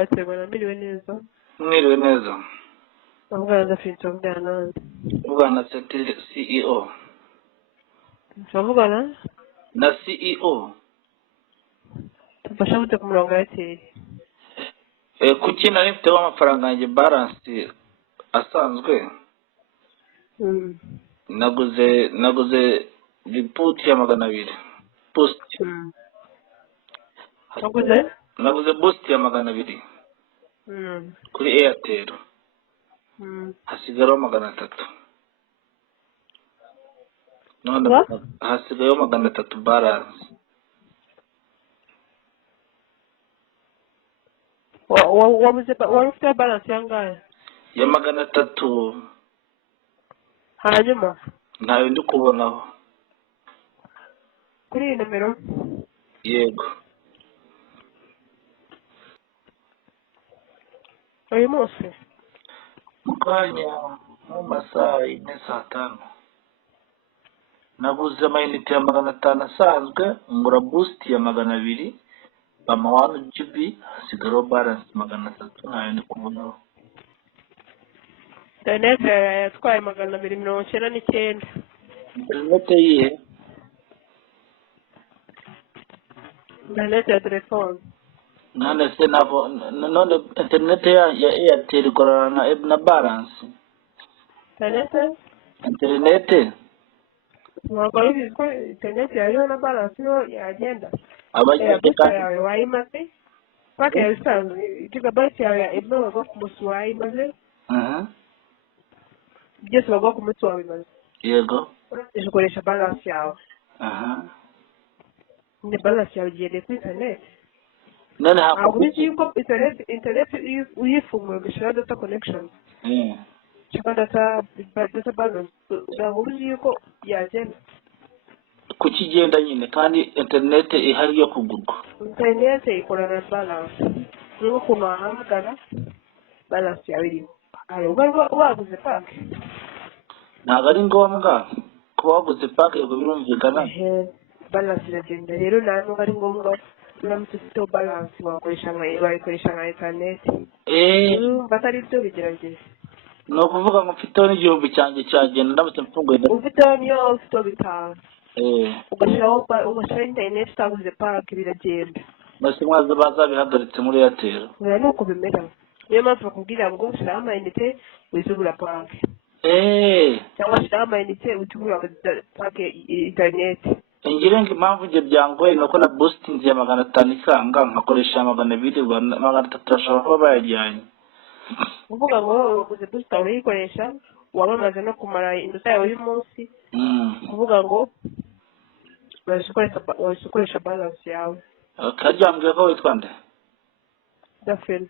baterwa na miliwe neza. Mwiriwe neza. Bavugana na Finto Bwana. Bwana CEO. Bavugana Na CEO. tufasha gute ku murongo wa Airtel. Kuki nari mfiteho amafaranga yanjye balance asanzwe. Naguze report ya 200. Post. Naguze boost ya 200. Kuri Airtel. Hasigaraho 300. None hasigayeho 300 balance. Wabufite balance yangahe? Ya 300. Hanyuma Ntayo ndi kubonaho. kuri iyi nomero? Yego. Uyu munsi? Mukanya mu masaha 4-5. Naguze amayinite ya 500 asanzwe, ngura boost ya 200, bama 1 GB, hasigaraho balance 300, ntayo ndi kubonaho. Internet yatwaye 299. Internet yihe? Internet ya telefone. None se none internet ya Airtel ikorana na balance. Internet? Ntabwo bizi ko internet yayo na balance yo yagenda. Abagenda kandi yawe wayimaze. Pake ya isanzwe gigabyte yawe ya ebo bagwa ku munsi wayimaze. Byose bagwa ku munsi wawe bimaze. Yego. Ukoresha balance yawe. Ni balance yawe igiye kuri internet. None uzi yuko internet uyifunguye ugashyiraho data connection. Cyangwa data balance. Ntabwo uzi yuko yagenda. Kuki igenda nyine kandi internet ihari yo kugurwa? Internet ikorana na balance. Niba ukuntu wahamagara balance yawe iriho. Uba waguze pake. Ntabwo ari ngombwa kuba waguze pake ngo birumvikana. Balance iragenda rero ntabwo ari ngombwa uramutse ufite balance wayikoresha nka internet. Batari byo bigerageza. Ni ukuvuga ngo mfiteho n'igihumbi cyanjye cyagenda ndamutse mfunguye. Ufiteho niyo ufite bitanu. Ugashyiraho internet utaguze pake biragenda. Basi mwaza bazabihagaritse muri Airtel. Ni uko bimera. Niyo mpamvu bakubwira ngo ushyiraho amayinite wizugura pake. Cyangwa ushyiraho amayinite wizugura pake internet. Ingirenga impamvu njye byangoye nuko na boosting ya 500 ikanga nkakoresha 200 300 ashobora kuba bayajyanye. Uvuga ngo uguze booster urayikoresha wabamaze no kumara inota yawe y'umunsi. Uvuga ngo urashikoresha balance yawe. Kajyambye ko witwa nde? Dafel.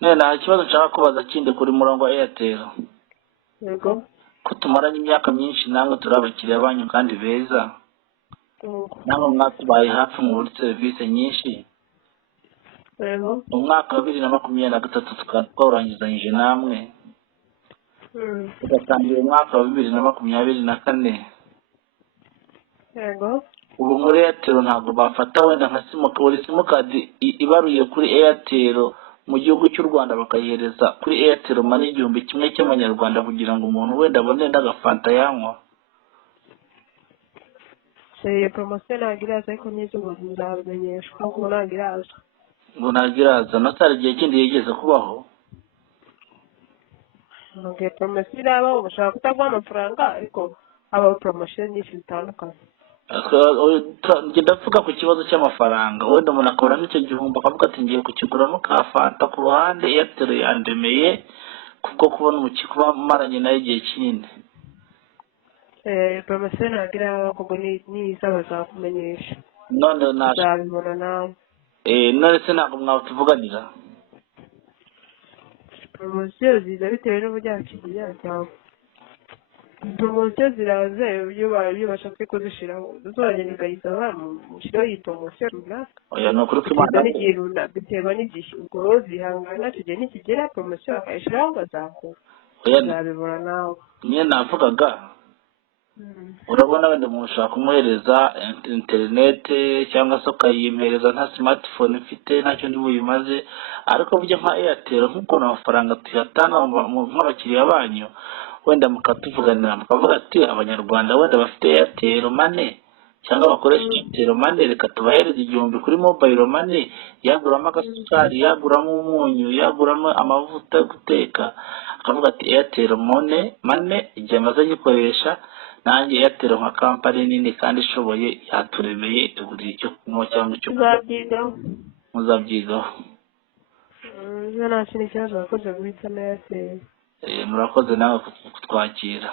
Nta kibazo nshaka kubaza kindi kuri murongo wa Airtel. Yego. Ko tumaranye imyaka myinshi namwe turabakiriya banyu kandi beza. Namwe mwatubaye hafi muri service nyinshi. Yego. Mu mwaka wa 2023 twarangizanyije namwe. Tugatangira umwaka wa 2024. Yego. Ubu muri Airtel ntabwo bafata wenda nka simukadi ibaruye kuri Airtel mu gihugu cy'u Rwanda bakayihereza kuri Airtel Money 1,000 cy'amanyarwanda kugira ngo umuntu wenda abone n'agafanta yanywa. Promotion nagiraza ariko nizo bazamenyeshwa ko nagiraza. Ngo nagiraza natari gihe kindi yigeze kubaho. Nge promotion aba ubashaka kutagwa amafaranga ariko aba promotion nyinshi zitandukanye. Ndavuga ku kibazo cy'amafaranga wenda umuntu akora n'icyo gihumbi akavuga ati ngiye kukiguramo ka fanta ku ruhande Airtel yandemeye kuko kubona umukikuba maranye nayo igihe kinini. Promotion nagira kuko ni izaba zakumenyesha. None nabibona nawe. None se ntabwo mwatuvuganira? Promotion ziza bitewe n'ubujyakiriya cyangwa promotion ziraze iyo bashatse kuzishiraho uzagenda ukayisaba mushyiraho iyi promotion runaka. Oya no kuri Imana biterwa n'igihe ubwo zihangana tujye nikigera promotion akayishiraho bazakora. Oya nabibona nawe. Niye navugaga urabona wenda umuntu ushaka kumuhereza interinete cyangwa se ukayimhereza nta smartphone mfite ntacyo ndi buyimaze, ariko burya nka Airtel nk'ukuntu amafaranga tuyatanga nk'abakiriya banyu, wenda mukatuvuganira mukavuga ati abanyarwanda wenda bafite Airtel Money cyangwa bakoresha Airtel Money, reka tubahereze 1000 kuri mobile money, yaguramo agasukari, yaguramo umunyu, yaguramo amavuta yo guteka, akavuga ati Airtel Money igihe amaze gikoresha nanjye Airtel nka company nini kandi ishoboye yaturemeye buri icyo kunywa cyangwa icyo muzabyigaho. nta kintu kibazo wakoze guhitamo Airtel. Murakoze nawe kutwakira.